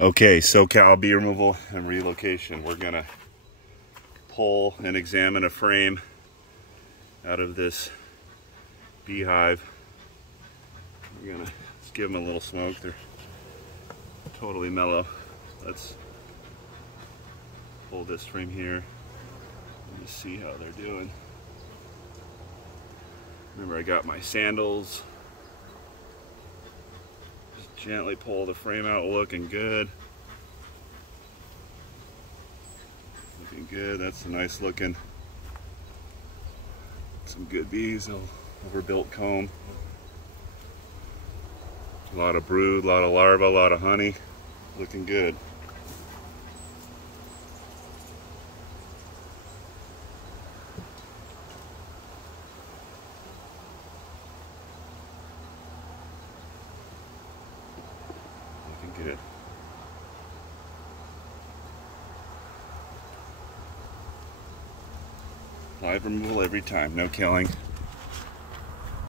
Okay, SoCal bee removal and relocation. We're gonna pull and examine a frame out of this beehive. We're gonna just give them a little smoke. They're totally mellow. Let's pull this frame here and just see how they're doing. Remember, I got my sandals. Just gently pull the frame out, looking good. Looking good. That's a nice looking. Some good bees. Overbuilt comb. A lot of brood, a lot of larvae, a lot of honey. Looking good. Looking good. Live removal every time, no killing.